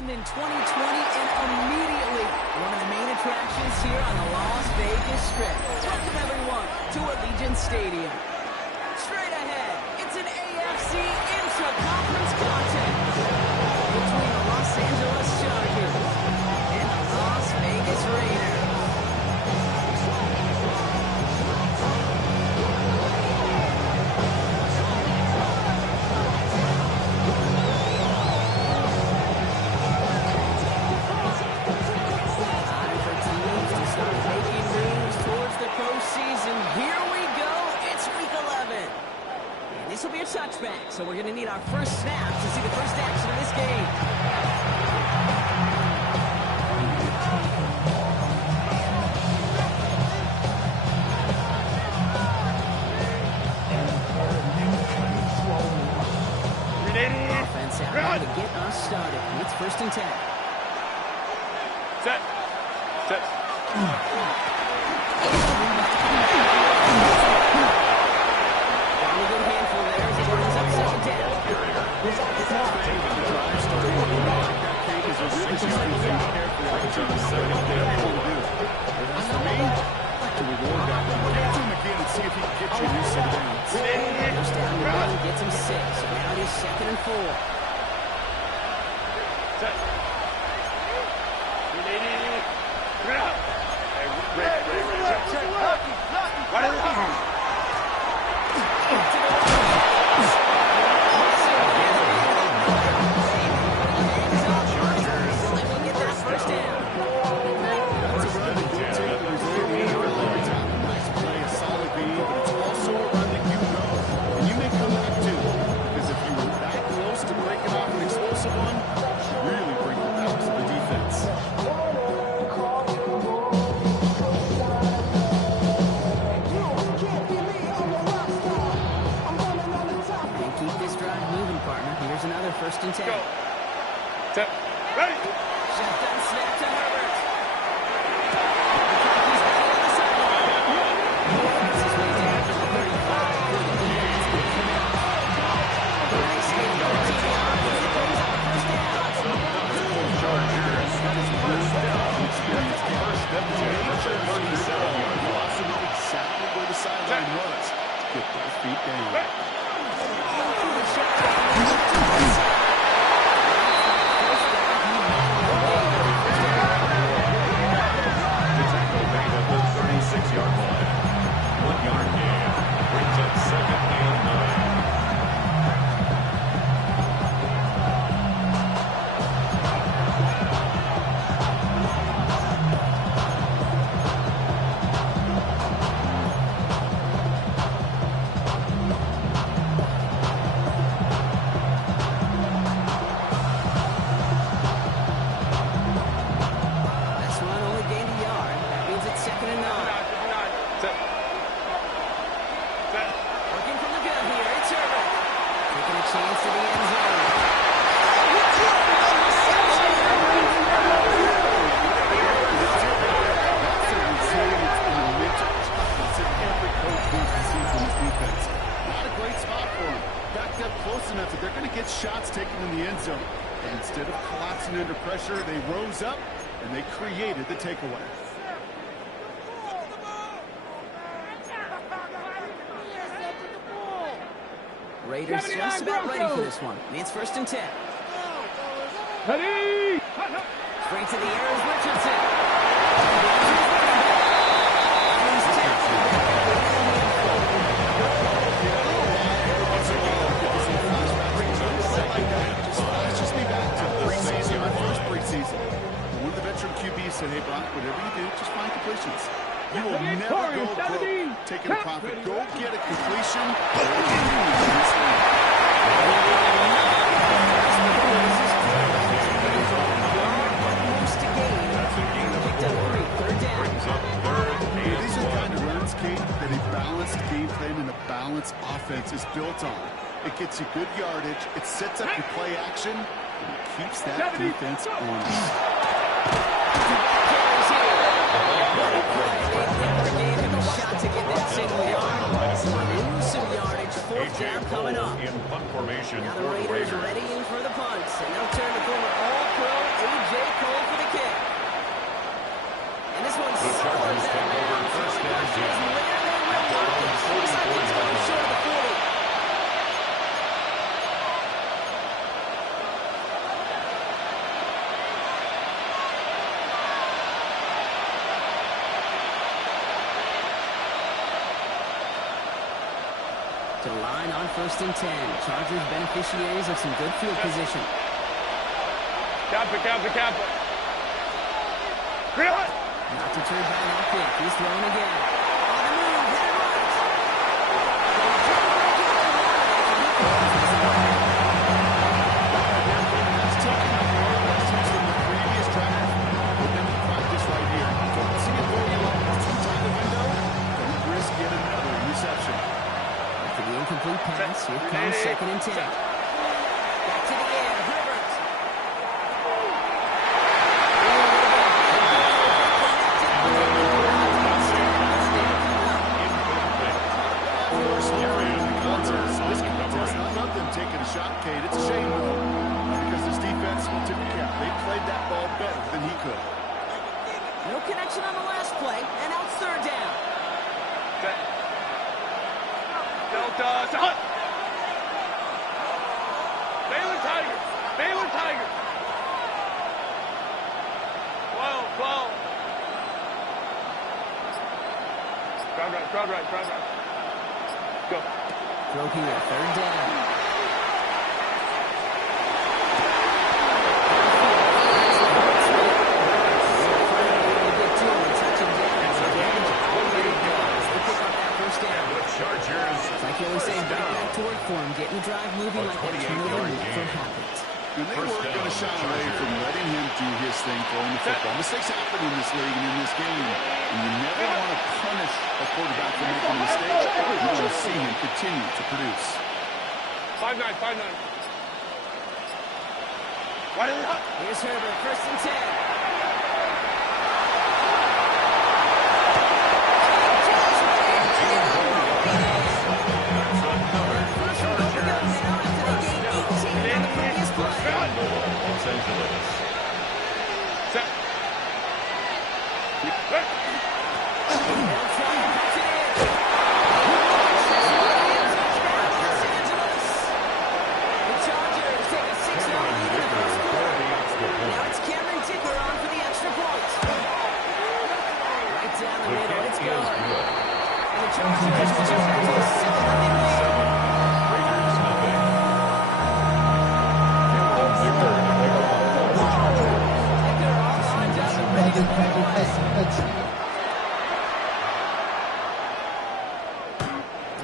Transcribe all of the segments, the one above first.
opened in 2020 and immediately one of the main attractions here on the Las Vegas Strip. Welcome everyone to Allegiant Stadium. Straight ahead, it's an AFC intra-conference contest between the Los Angeles Chargers and the Las Vegas Raiders. This will be a touchback, so we're going to need our first snap to see the first action of this game. Offense out to get us started. It's 1st and 10. Set. Gets him 6. Now it is 2nd and 4. Set. Here's another 1st and 10. Go. Set. Ready. Shotgun snap to Herbert. Exactly where the sideline was. Get those feet down. They're going to get shots taken in the end zone. And instead of collapsing under pressure, they rose up and they created the takeaway. Raiders just about ready for this one. It's 1st and 10. Ready. Straight to the air is Richardson. Said, hey, Brock, whatever you do, just find completions. You will never go broke taking a profit. Go get a completion. These are the kind of runs, Kate, that a balanced game plan and a balanced offense is built on. It gets you good yardage, it sets up your play action, and it keeps that defense honest. Shot to get that single yard. Lose some yardage. 4th down coming up. In punt formation. Now the Raiders ready in for the punts, and they'll turn the former All-Pro A.J. Cole for the kick. And this one's The Chargers take over first and 10. Looks like it's going short of the 40. To the line on 1st and 10. Chargers beneficiaries of some good field position. Cap it. Real hot. Not to turn down that kick. He's throwing again. On the move, hit it right. That's taken up more lessons from the previous drive. Put them in practice right here. Don't see it very long inside the window. Don't risk yet another interception. After the incomplete pass, here comes 2nd and 10. Back to the air, Herbert. First carry of the contest. This contest, not about them taking a shot, Kate. It's a shame, though, because this defense will tip the cap. They played that ball better than he could. No connection on the last play, and now it's 3rd down. Delta. Hot. Baylor Tigers. 12. Crowd right. Go. Throw here, 3rd down. Chargers. It's like you always say, back to work for him, getting the drive moving like that turnover never happened. And they weren't going to shy away from letting him do his thing throwing the football. Mistakes happen in this league and in this game. And you never want to punish a quarterback for making a mistake. You want to see him continue to produce. 5-9. Wide and hot. Here's Herbert, 1st and 10. Los Angeles. Set.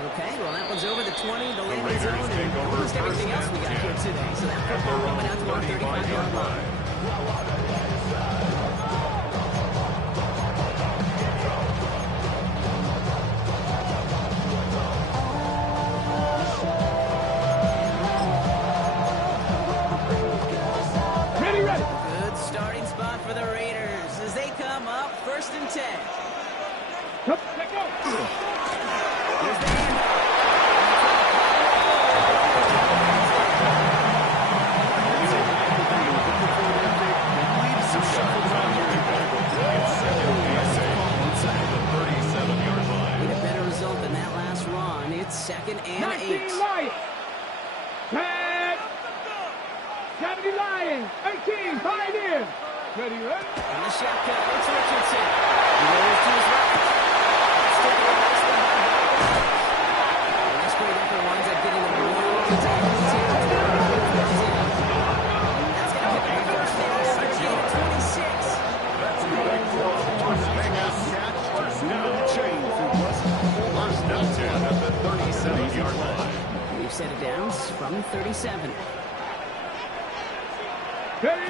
Okay, well that one's over the 20, the landing zone, and almost everything else we got here today. So that football coming out to our 35-yard line. Ready. Good starting spot for the Raiders as they come up 1st and 10. Let go. Here's the handoff. Need a better result than that last run. It's 2nd and 8. Lions. 10. 70 Lions. 18. Pioneers. Ready. On the shotgun, it's Richardson. He rolls to his right. Still going nicely by Brian. And this great effort winds up getting him well into enemy territory. That's going to pick up the first down after a gain of 26. That's a big throw. Nice catch. Moving the chains. It wasn't First down at the 37-yard line. We've set it down from the 37. Ready.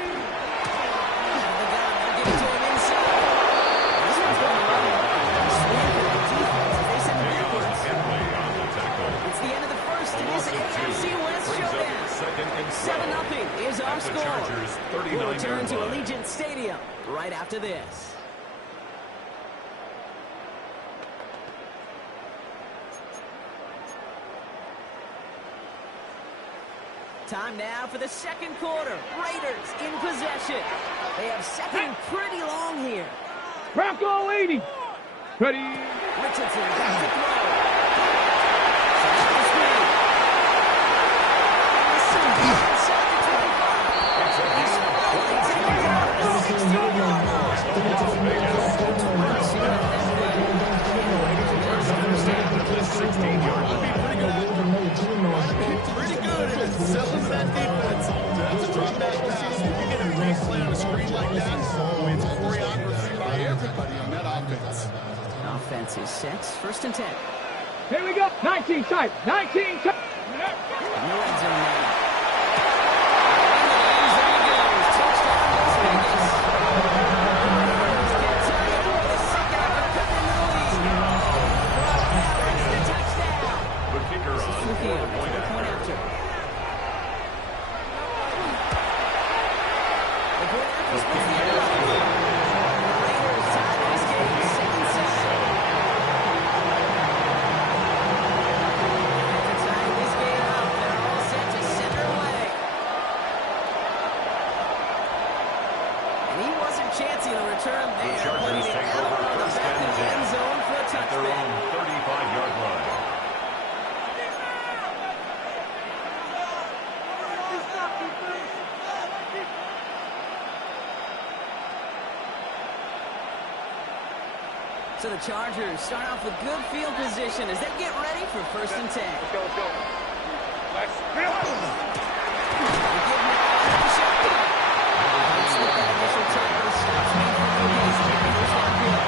It's the end of the first in this AFC West showdown. 7-0 is our score. We'll return to Allegiant Stadium right after this. Time now for the second quarter. Raiders in possession. They have second pretty long here. Bronco 80. Ready. Richardson back to throw. Inside the 16-yard line. Pretty good, and it's selling to that defense. That's a drop back pass. If you get a big play on a screen like that, boy, it's choreography by everybody on that offense. Offense is set. First and 10. Here we go. 19 tight. 19 tight. No end zone now. There he goes. Touchdown, Las Vegas. Raiders get tied up with a second to cut into the lead. That's the touchdown. The kicker on for the point after. The point after splits the end of the field. Raiders tie this game 7-7. After tying this game up, they're all set to center away. And he wasn't chancing a return The there, Chargers putting it take out over on the first back and of the 10 end zone for a at their touchdown. own 35-yard line. So the Chargers start off with good field position as they get ready for first and 10. Let's go. Let's They give now the shotgun. Let's look at initial tackle. Stops made for the occasion. First down field.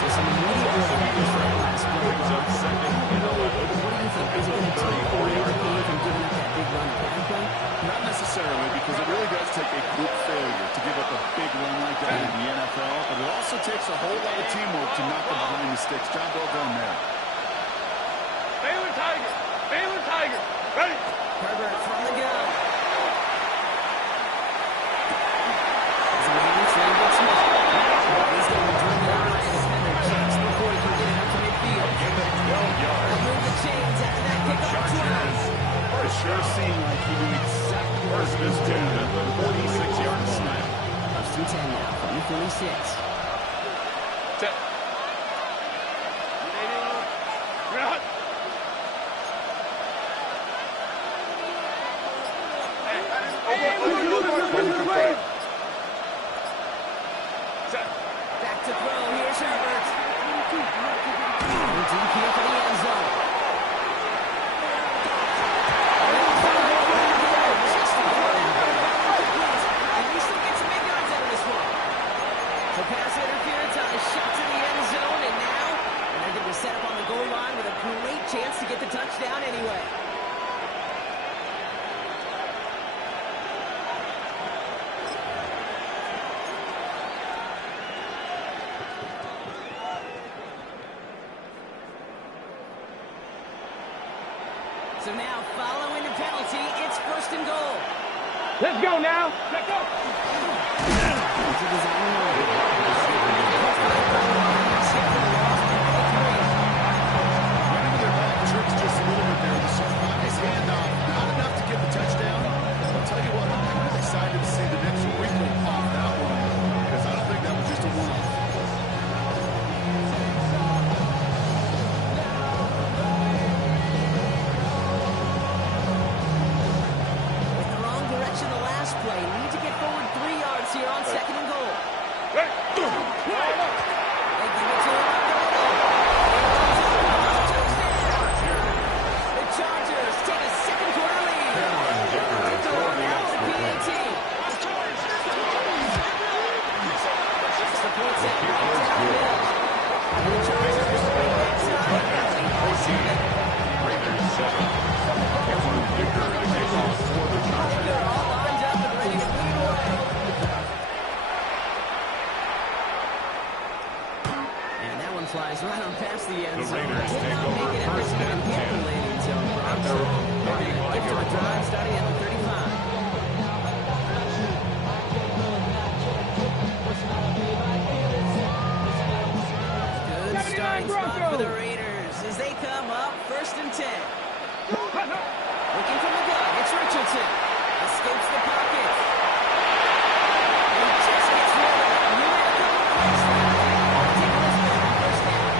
So some immediate revenge for that last play. Brings up second and 11. What do you think? Is it going to take away the game from giving up that big run pass play? Not necessarily, because it really does take a group failure to give up a big run like that in the NFL, but it also takes a whole lot of teamwork to knock them behind the sticks. Job well done there. Baylor Tiger. Baylor Tiger. Ready. Herbert from the gun. As the Raiders lead with Smith. He's going to bring it out of the defender just before he can get it up to midfield. Give it 12 yards. Remove the chains after that kickoff 12. It sure seemed like he knew exactly where First he was and 10 going. at the 46-yard line. First and 10 now from the 46. Set. Run. Set. Back to throw. Here's Herbert. Deep here for the end zone. And he still gets some big yards out of this one. So pass interference on a shot to the end zone, and now they're going to be set up on the goal line with a great chance to get the touchdown anyway. So now, following the penalty, it's first and goal. Let's go now. Let's go. Into his own line. Running to their back trips just a little bit there. The surprise handoff, not enough to get the touchdown. I'll tell you what, I'm excited to see the next wrinkle off that one, because I don't think that was just a one-off. With the wrong direction the last play, need to get forward 3 yards here on second and goal. Ready. They give it to him. The Chargers take a second quarter lead. Now the PAT. It's the point set right downhill. And the Chargers bring that tie early this evening. Raiders 7. Cameron Dicker to kick off for the Chargers. They're all lined up and ready to lead away. And that one flies right on past the end The zone. Raiders Did take not over make it first ever and even hit 10 the landing zone. at their own 35-yard Drive line. starting at the 35. Good starting spot for the Raiders as they come up first and 10. Looking from the gun, it's Richardson. Escapes the pocket. And he just gets rid of it. You had a couple plays there. Take this one on first down.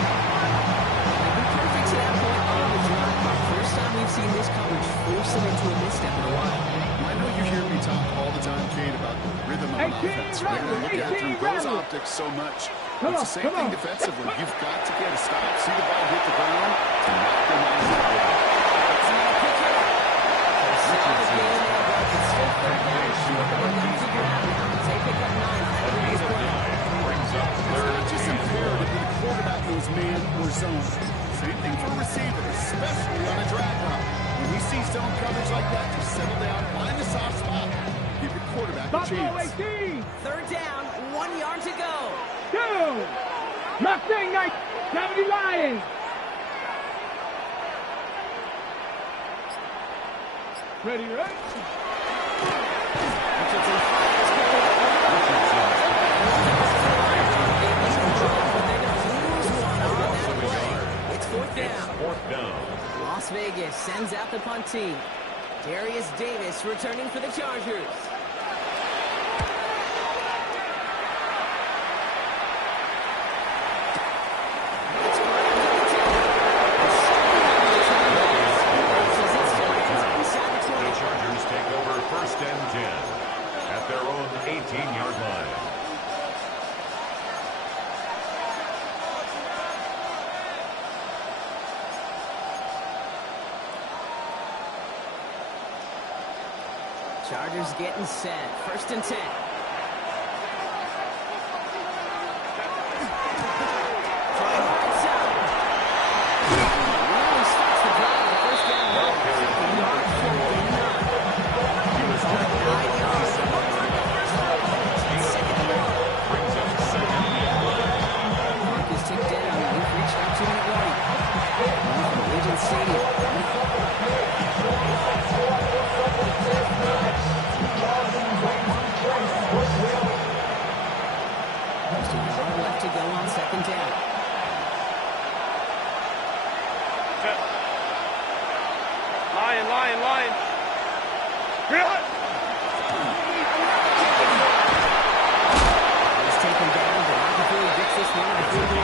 They've been perfect to that point on the drive. First time we've seen this coverage force them into a misstep in a while. I know you hear me talk all the time, Kate, about the rhythm of an offense. We're going to look at it through those optics so much. It's the same thing defensively. You've got to get a stop, see the ball hit the ground, to knock them out of the way. It's not a quick hit. They're solid game there, but it's still third down. They're going to figure out. They pick up 9 after this play. It's not just imperative that the quarterback knows man or zone. Same thing for a receiver, especially on a drag route. When you see zone coverage like that, just settle down, find a soft spot, give your quarterback a chance. Third down, 1 yard to go. Mustang 70 Lions. Ready, right? Richardson fires quickly. It's fourth down. Las Vegas sends out the punt team. Darius Davis returning for the Chargers. Chargers take over first and 10 at their own 18-yard line. Chargers getting set. First and 10. Left to go on second down. Lion. Really? He's taken down, but not before he gets this one before the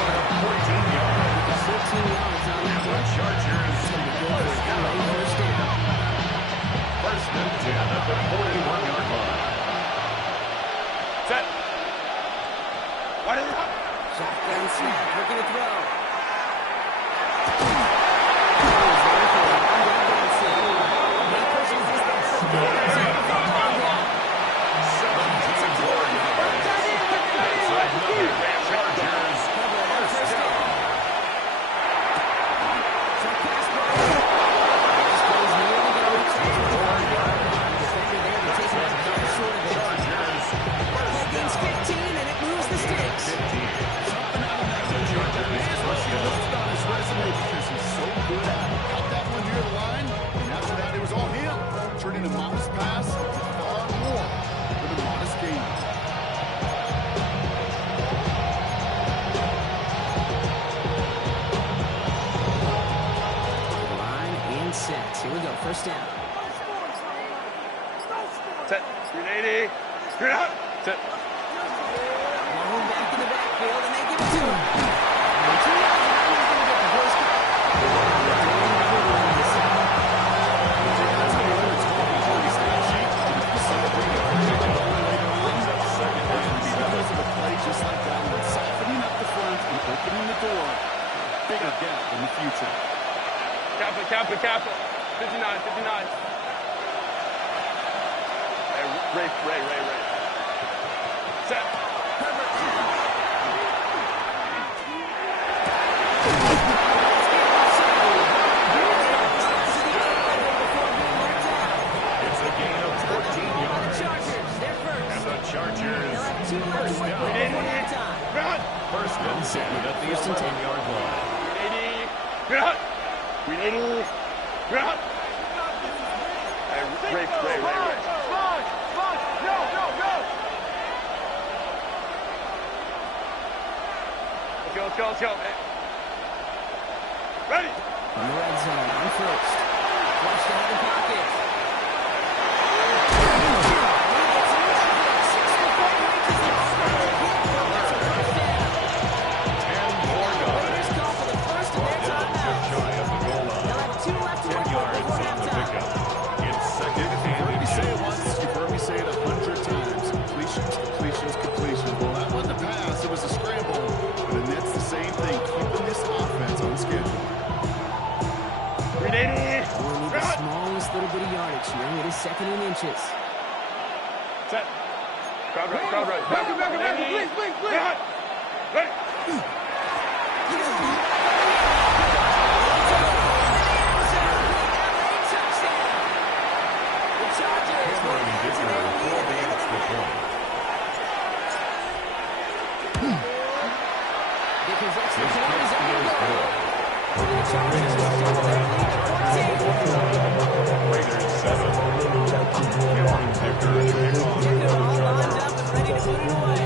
14 yards. 14 yards on that one. Chargers It's going to be good for a LA first down. first and 10 at the 41-yard line. Set. What is it? Shotgun snap, looking to throw. Turning a modest pass to far more with a modest gain. Line and set. Here we go. First down. Set. 380. You're out. Set. Long back in the backfield, and they give it to him. And 2 yards, and now he's going to get the voice cut. Just like that one, softening up the front and opening the door. Bigger gap in the future. Kappa. 59. Hey, Ray. Set. It's a gain of 14 yards. Chargers, they're first. And the Chargers They'll have 2 yards to wait for that time. first and 10 at the 11-yard line. 380. You're out. 380. You're out. Hey, Ray. Let's go. Hey. Ready. From the red zone on first. Flushed out of the pocket. Now it is 2nd and inches. Set. Crowd right, crowd right. Back, please. Ready. The Chargers will because extra point is on the board. The Chargers will start their lead 14. Raiders 7. Cameron Dicker to kick off. Dicker all lined up and ready to put it away.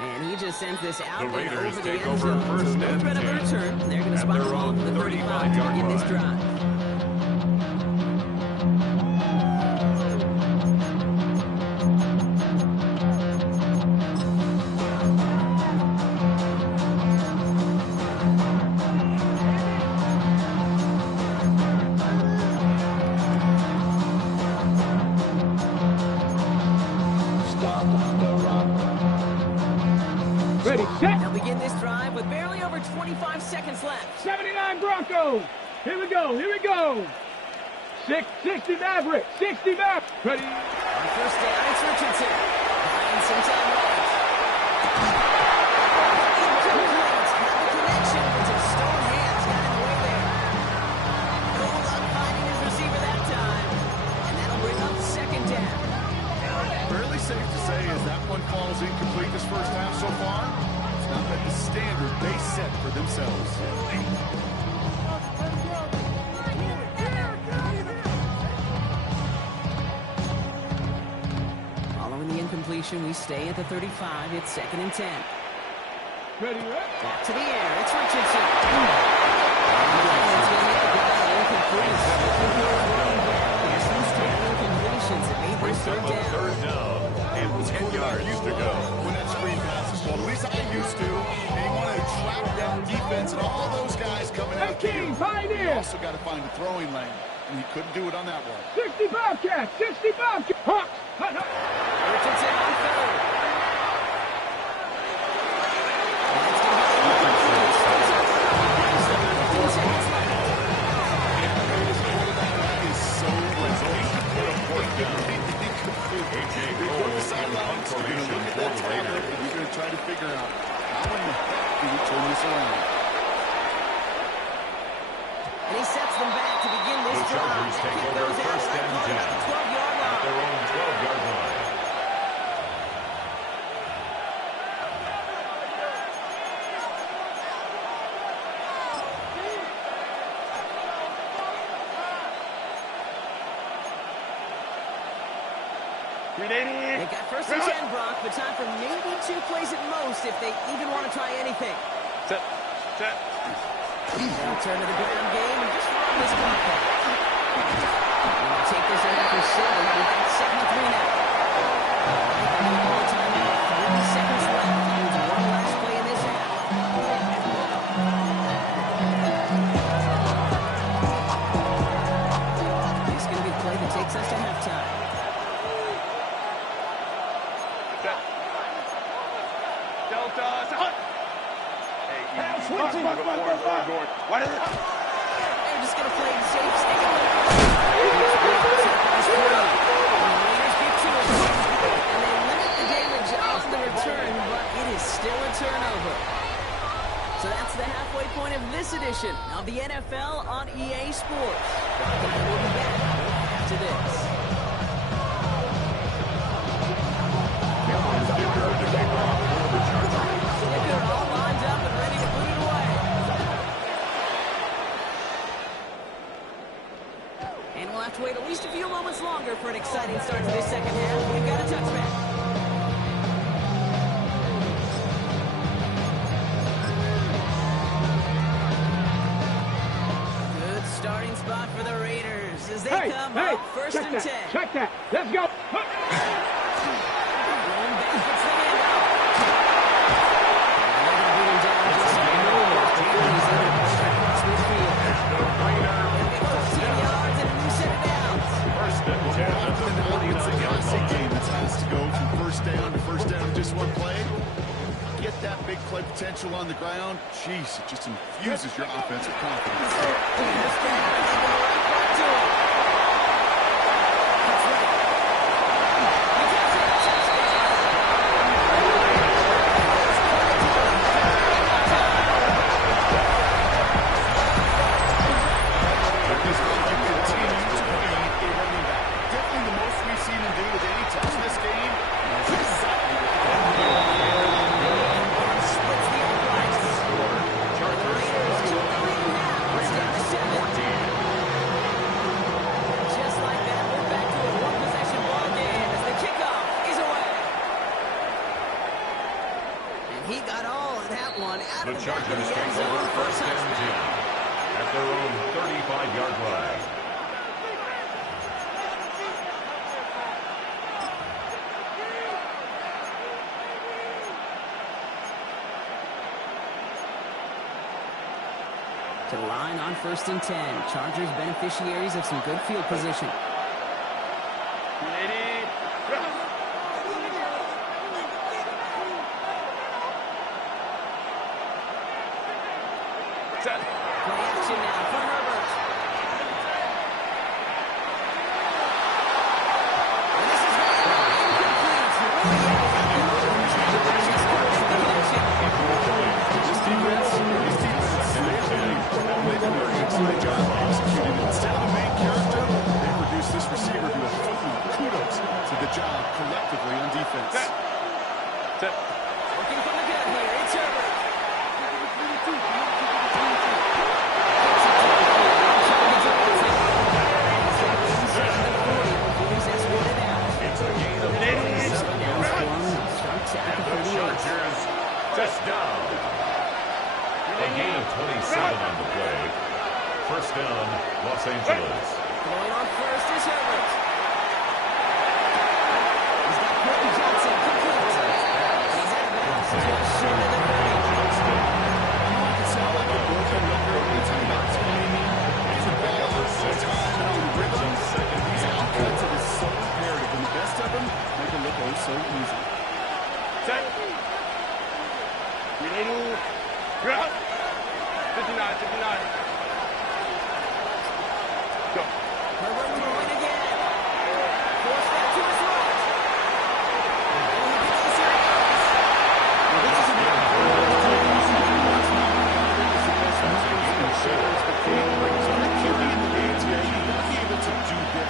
And he just sends this out The and Raiders over the take end over zone. first No and threat of a 10. return. They're going to At spot the their ball own from the 35 to 35-yard begin this line. drive. Ready, set. They'll begin this drive with barely over 25 seconds left. 79 Broncos. Here we go. 60 Maverick. 60 Maverick. Ready. On first down, it's Richardson. Buying some time left. Incomplete. Had the connection, but some stone hands got in the way there. No luck finding his receiver that time. And that'll bring up 2nd down. Fairly safe to say as that one falls incomplete this first half so far. It's not that the standard they set for themselves. Following the incompletion, we stay at the 35. It's 2nd and 10. Ready. Back to the air. It's Richardson. It's going to hit the ground. Incomplete. There's some straight incompletions that made this Brings up a 3rd down. 3rd down and 10 yards to go. When that screen pass is called, at least I used to, and you want to track down defense and all those guys coming out King, here. You pioneer. also got to find the throwing lane, and he couldn't do it on that one. 60 Bobcats. 60 Bobcats. Hawks. Richardson on 3rd. You're going to try to figure out how in the heck do we turn this around. And he sets them back to begin this The drive. Chargers That take kick over goes out first of that and corner 10 at the 12-yard at line. their own 12-yard line. They got 1st and 10, Brock, but time for maybe 2 plays at most if they even want to try anything. Set. They'll turn to the ground game and just run this clock back. We'll take this over for 7. We've got 7-3 now. Ball time left. 3 seconds left. Here's one last play in this half. This is going to be the play that takes us to halftime. Delta. Hey, Switch it. Why did it? They're just going to play it safe, stick it with it. The Raiders get to it. And they limit the damage on the return, but it is still a turnover. So that's the halfway point of this edition of the NFL on EA Sports. Brock and I will be back after this. Cameron Dicker to kick off for the Chargers. Dicker all lined up and ready to put it away. And we'll have to wait at least a few moments longer for an exciting start to this 2nd half. We've got a touchback. as they come hey, up first check and that, 10. check that. Let's go. Going back, gets the handoff. And they're going to bring him down just a moment before he's able to push it across midfield. They'll get 14 yards and a new set of downs. First and 10 at the 49-yard line. Game that has to go from first down in just one play. Get that big play potential on the ground. Jeez, it just infuses your offensive confidence. First down, and they go right back to it. That's right. He gets it. Touchdown. He's going to continue to be a running back. Definitely the most we've seen him do with any touch in this game. Is exactly what Splits the uprights. Raiders took the lead now. It's down to 7. Just like that, we're back to a one-possession ball game as the kickoff is away. And he got all of that one out The of the back of Chargers the end take zone over for a first and 10 touchdown. at their own 35-yard line. To the line on first and 10. Chargers beneficiaries of some good field position. Ready? Go. Set. Play action now for Herbert. And this is going to be incomplete. Just couldn't make the connection. this defense, they do an excellent job executing. Instead of the main character, they produce this receiver to a footnote. Kudos to the job collectively on defense. Set. Set. Working from the gun here. It's Herbert. It's a gain of 27. And the Chargers just down. A gain of 27 on the play. First down, Los Angeles. Going on first is Herbert. He's got Quentin Johnson complete. He's out of bounds just short of the 30. It sounds like a broken record. It's not timing. It's a ball on time and on rhythm. These outcuts, it is so imperative. And the best of them make it look oh so easy. Set. Ready? Go. 59, 59. Go. Herbert throwing again. Forced back to his right. And he gets the series.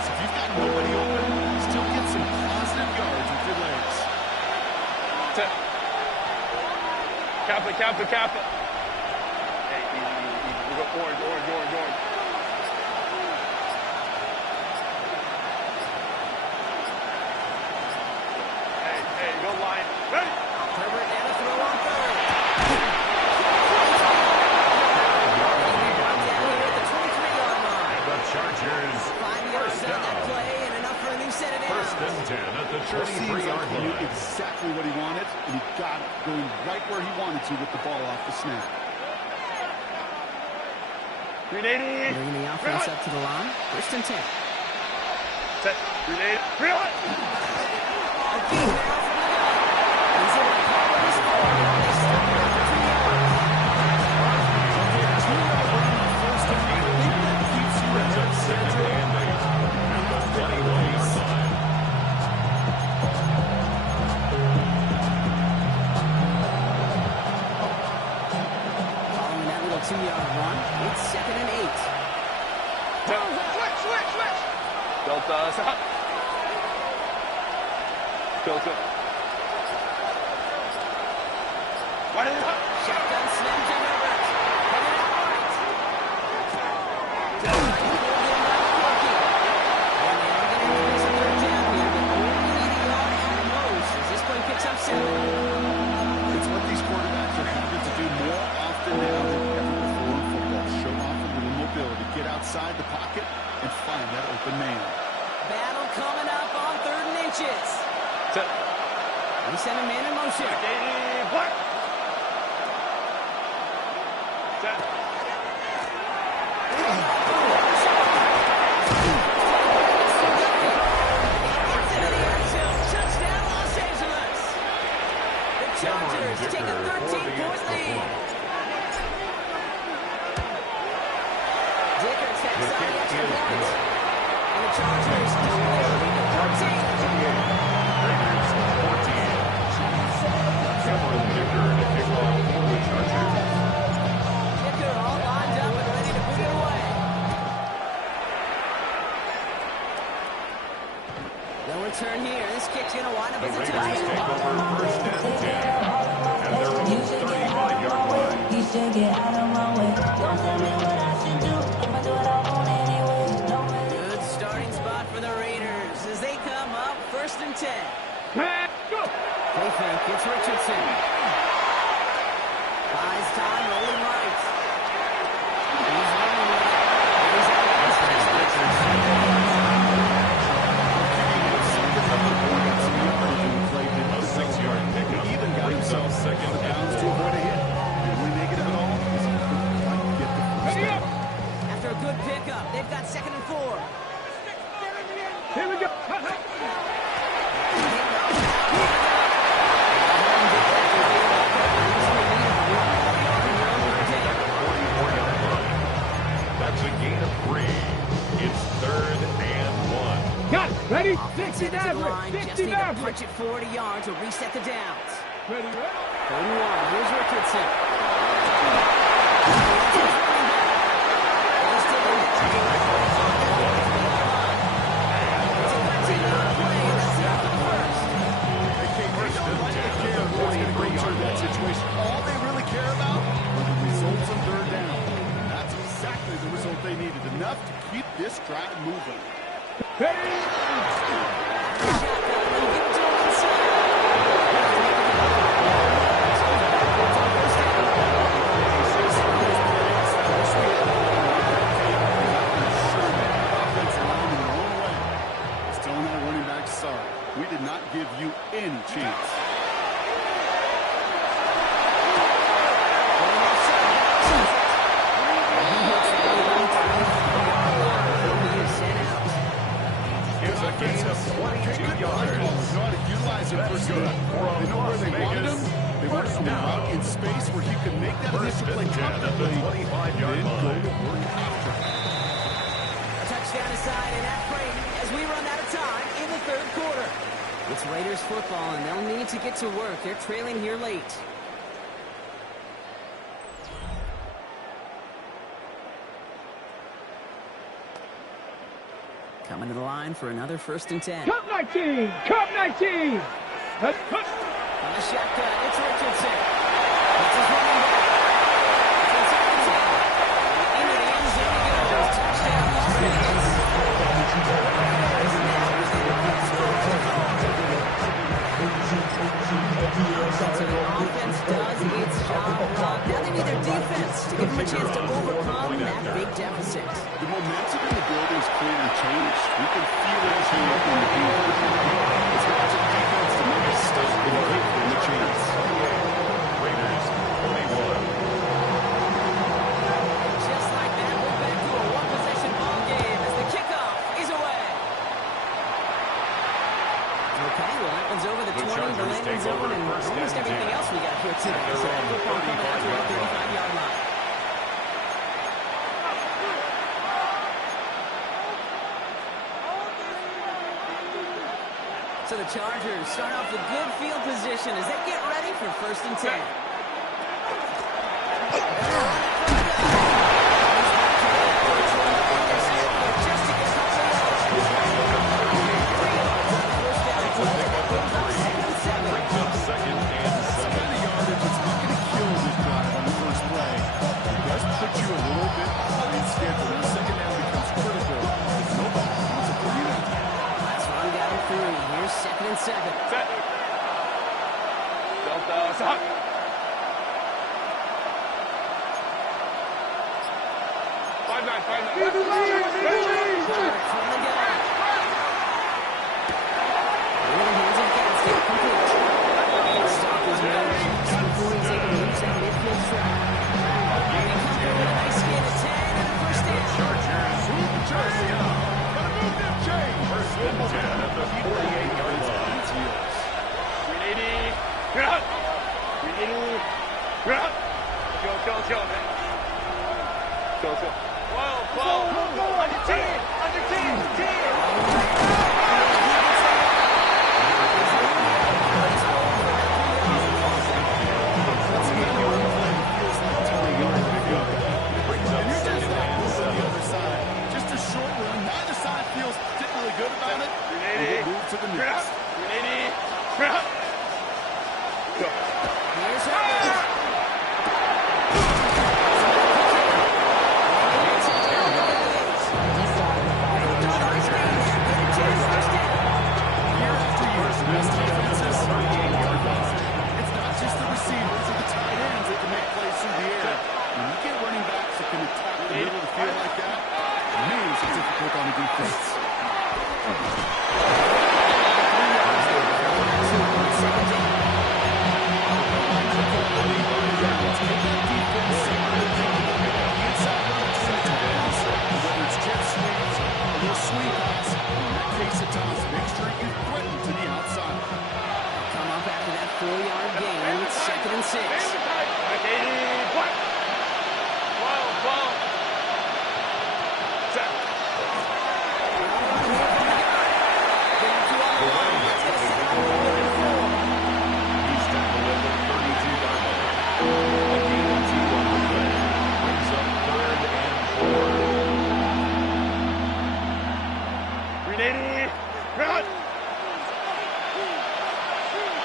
If you've got nobody open, still get some positive yards with your legs. Set. Kappa, Kappa, Kappa. Hey, easy. We go orange. Hey, go line. Ready? Herbert and a throw on third. Down here at the 23-yard line. And the Chargers 5 yards first on that down. play and enough for a new set of downs. First and 10 at the It seems like 33-yard he knew line. exactly what he wanted, and he got it, going right where he wanted to with the ball off the snap. Ready? Bringing the offense up to the line. First and 10. Set. Ready? Real. A key now from the gun. He's able to call it his own. They still get it for 2 yards. First and 8. Brings up second and 8 at the 21-yard line. Following that little 2-yard run, it's second and 8. Switch. Delta, stop. Delta. Why did it hurt? Shotgun snap to Herbert. Headed out right. Trying to hold him back quickly. And they are going to increase a third down here, but only need a yard at most as this play picks up 7. It's what these quarterbacks are having to do more often now than ever before in football. Show off a little mobility, get outside the pocket, and find that open the man. Battle coming up on 3rd and inches. Set. We send a man in motion. Black. Set. Touchdown, Los Angeles. The Chargers take a 13-point lead. Dicker takes on the extra point. And the Chargers double their lead to 14. Raiders 14. Cameron Dicker to kick off for the Chargers. Dicker all lined up and ready to put it away. No return here. This kick's going to wind up The as a Raiders touchdown. take over 1st and 10 at their own 35-yard line. You should get out of my way. Don't tell me what I should do. I'ma do what I want anyway. Don't really Good starting spot for the Raiders as they come up 1st and 10. Pass. Go. They think it's Richardson. Buys time, rolling right. He's running with it. He's out of bounds. A 6-yard pickup brings up 2nd and To 4. avoid a hit. The only negative at all is he couldn't quite get the first Ready down. up. After a good pickup, they've got 2nd and 4. Here we go. That's a gain of 3. It's 3rd and 1. Got it. Ready? Offense 60 enters the Maverick. line, just 60 need to Maverick. punch it 40 yards to reset the downs. Ready, ready. 3rd and 1. Here's Richardson. That situation. All they really care about are the results on 3rd down. And that's exactly the result they needed. Enough to keep this drive moving. Telling our running back, sorry, we did not give you any chance. It's a gain of 22 yards. Know how to utilize him for good. They know where they wanted him. They wanted him out in space where he could make that initial play comfortably, and then go to work after. A touchdown aside and at Brady as we run out of time in the 3rd quarter. It's Raiders football, and they'll need to get to work. They're trailing here late. Coming to the line for another 1st and 10. Cup 19. Cup 19. Let's put. On the shotgun, it's Richardson. It's his running back. It's 2nd and 10. Into the end zone he goes. Touchdown, Las Vegas. So the offense does its job well. Now they need their defense to give them a chance to overcome that big deficit. The momentum in the building is clearly changed. We can feel it as we look in the game. It's not just defense to make us stop and give them a chance. Raiders 21. Just like that, we're back to a one-possession ball game as the kickoff is away. Okay, well, that one's over the 20, the Chargers landing take over zone, and 1st and almost everything 10. else we got here today. At So their that own football coming out to our 35-yard line. 35-yard line. So the Chargers start off with good field position as they get ready for 1st and 10. Second. Set. Delta. Stop. 5-9. Covered from the gun. Really hands against it. Complete. Stop his moves before he's able to reach that midfield strike. And he comes through with a nice gain of 10 and a first down. Chargers. Jersey up. Gonna move them chains. First and 10 at the 48-yard line. 380. Cut. 380. Cut. Go, man. Go. Whoa. On your team. Just a short run. Neither side feels particularly good about it. We'll move to the next. 380. Go. Here's Herbert. Year after year, the best defenses. It's not just the receivers or the tight ends that can make plays through the air. When you get running backs that can attack the middle of the field like that, it makes it difficult on the defense. Whether it's jet sweeps or a little sweep pass, in that case at times, make sure you threaten to the outside. Come up after that 4-yard gain. It's 2nd and 6. He's tackled at the 32-yard line. A gain of 2 on the play. Brings up 3rd and 4. 380. Cut.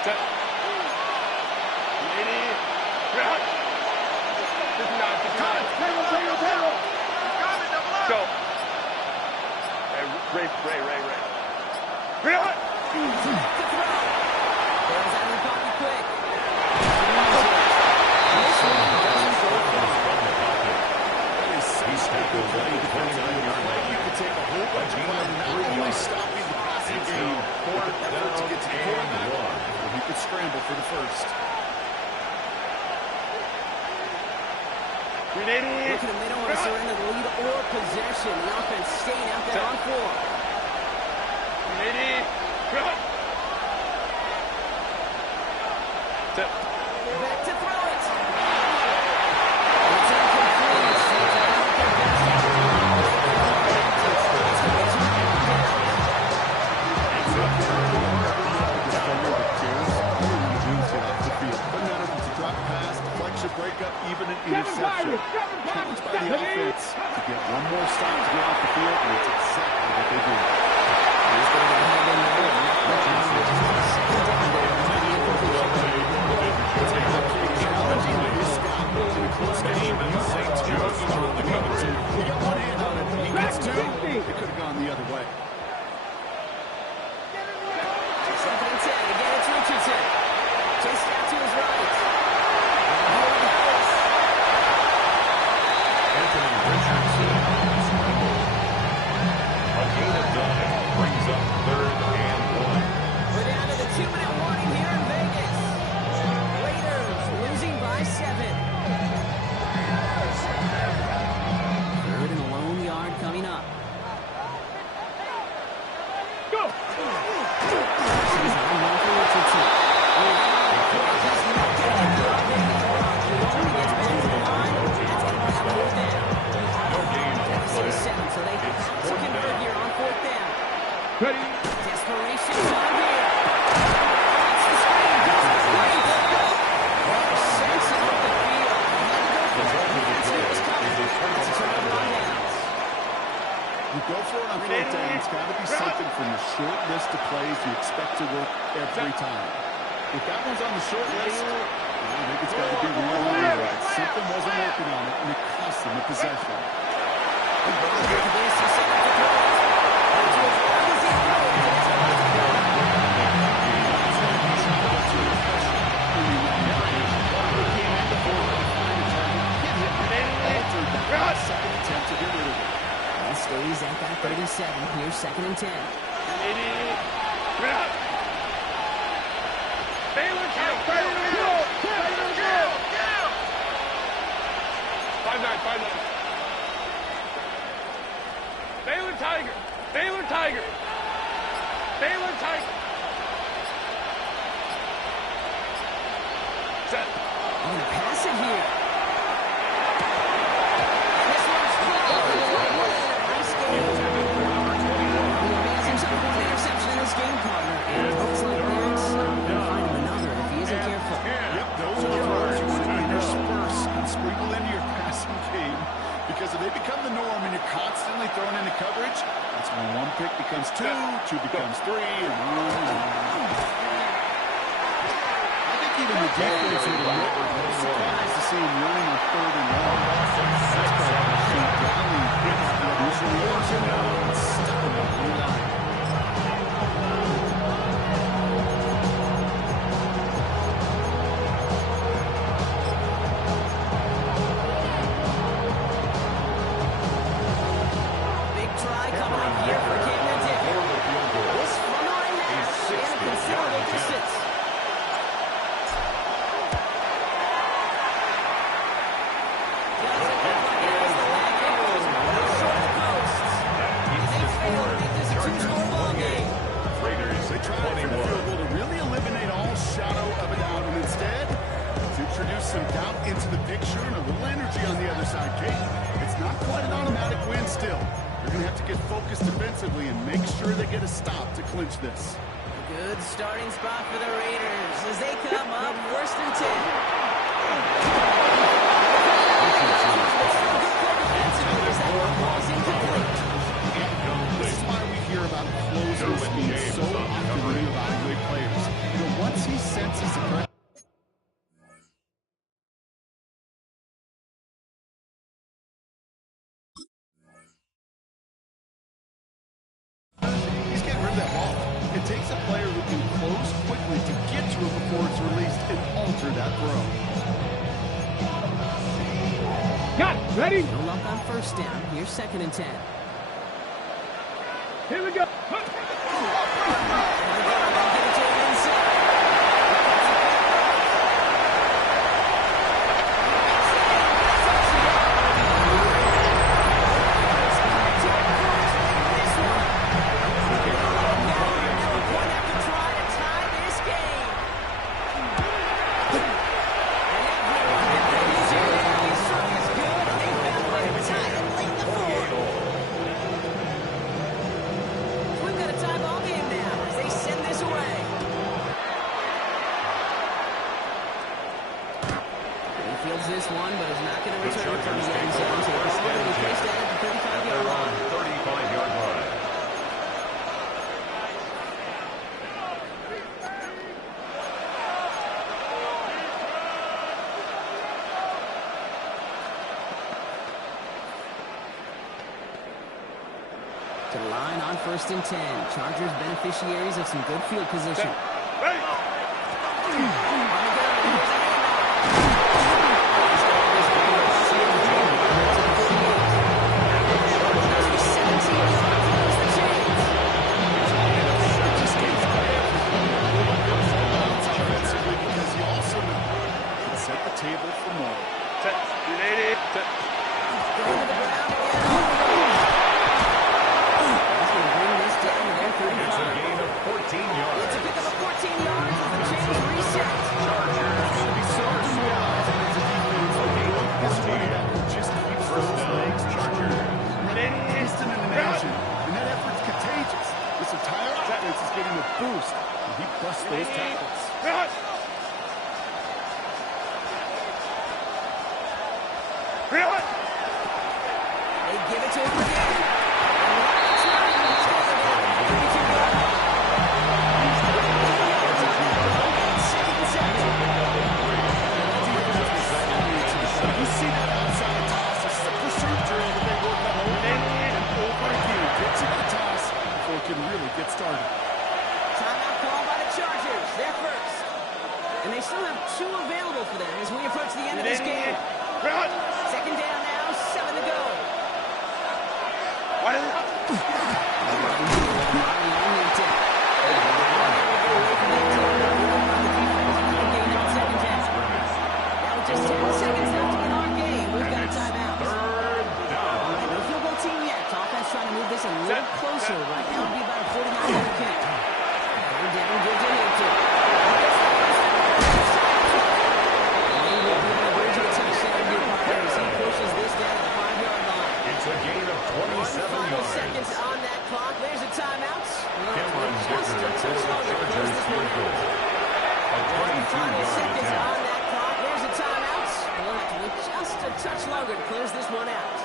Set. 380. Cut. 59. Go. Hey, Ray. Cut. Ball's out of the pocket quick. He's tackled at the 29-yard line. You can take a whole bunch of play, not only stopping the passing It's game, now but 4th the effort to get to the down and quarterback. 1. He could scramble for the first. 380. Look at them. They don't want to surrender the lead or possession. The offense staying out there on 4. 380. Cut. Set. Back to throw it. It's incomplete. Defender that cares, really moves it off the field. Doesn't matter if it's a drop pass, deflection, breakup, even an interception. Challenged by the offense to get one more stop to get off the field, and it's exactly what they do. He's going to have in there. Challenging his scout in a close game, and the Saints just on the cover two. He got one hand on it, he gets two. It could have gone the other way. 2nd and 10. Again, it's Richardson. Chased out to his right. Anthony Richardson scrambled. A gain of 9 brings up 3rd and 1. We're down to the 2-minute warning here in Vegas. Raiders losing by 7. 3rd and a lone yard coming up. Go! He's on one for Richardson. No gain on the play. 7, so they have to convert here on 4th down. Ready? Desperation time here. That's the screen. Goes to the right. Sense it with the field. Had to go for it. He didn't see it was coming. It's a turnover on downs. You go for it on 4th down, it's got to be something from the short list of plays you expect to work every time. If that one's on the short list, I think it's got to be real hard. Something wasn't working on it, and it cost them a possession. Stays at that 37. Here's 2nd and 10. Baylor Tiger. 5-9. Baylor Tiger. Baylor Tiger. Baylor Tiger. Set. I'm going to pass it here. This one's nice game. Seems like one interception in this game, partner. And it looks like Lawrence will find him another if he isn't careful. Yep, those are the throws you want to intersperse and sprinkle into your passing game. Because if they become the norm and you're constantly thrown into coverage, that's when one pick becomes two becomes three, and one. Even the defense would have surprised to see him running on 3rd and long. That's probably shoot rally against the initial reaction and stuck him on the line. Big try coming up here for Cameron Dicker. This from the right now, and a considerable distance. Some doubt into the picture and a little energy on the other side, Kate. It's not quite an automatic win still. They're going to have to get focused defensively and make sure they get a stop to clinch this. A good starting spot for the Raiders as they come up 1st and 10. This is why we hear about closers being so often when you evaluate players. You know, once he senses the correct takes a player who can close quickly to get to it before it's released and alter that throw. Got it. Ready? No luck on 1st down. Here's 2nd and 10. Here we go. This one, but is not going to return it from the end zone. So it's going to be placed at the 35-yard line. 35-yard line. To the line on 1st and 10. Chargers beneficiaries of some good field position. Boost. He busts those tackles. They give it to him again. You see that outside toss, a simple surf drill that they work on over and over again. Gets you the toss before it can really get started. Timeout call by the Chargers. They're first. And they still have 2 available for them as we approach the end of this game. 2nd down now, 7 to go. touch longer and clears this one out.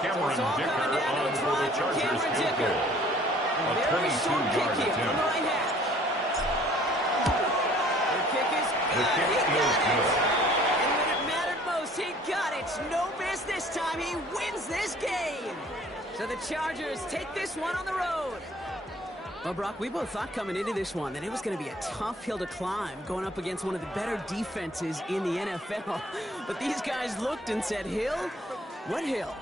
Cameron Dicker on for the Chargers field goal. A 22-yard attempt. The kick is good. And when it mattered most, he got it. No miss this time. He wins this game. So the Chargers take this one on the road. Well, Brock, we both thought coming into this one that it was going to be a tough hill to climb going up against one of the better defenses in the NFL. But these guys looked and said, Hill? What hill?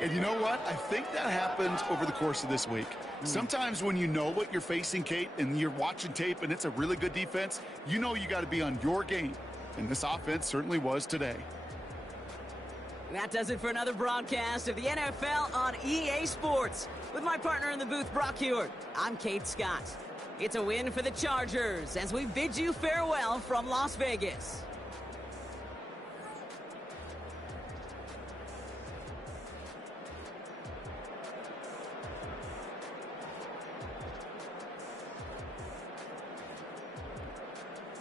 And you know what? I think that happens over the course of this week. Sometimes when you know what you're facing, Kate, and you're watching tape and it's a really good defense, you know you got to be on your game. And this offense certainly was today. That does it for another broadcast of the NFL on EA Sports. With my partner in the booth, Brock Huard, I'm Kate Scott. It's a win for the Chargers as we bid you farewell from Las Vegas.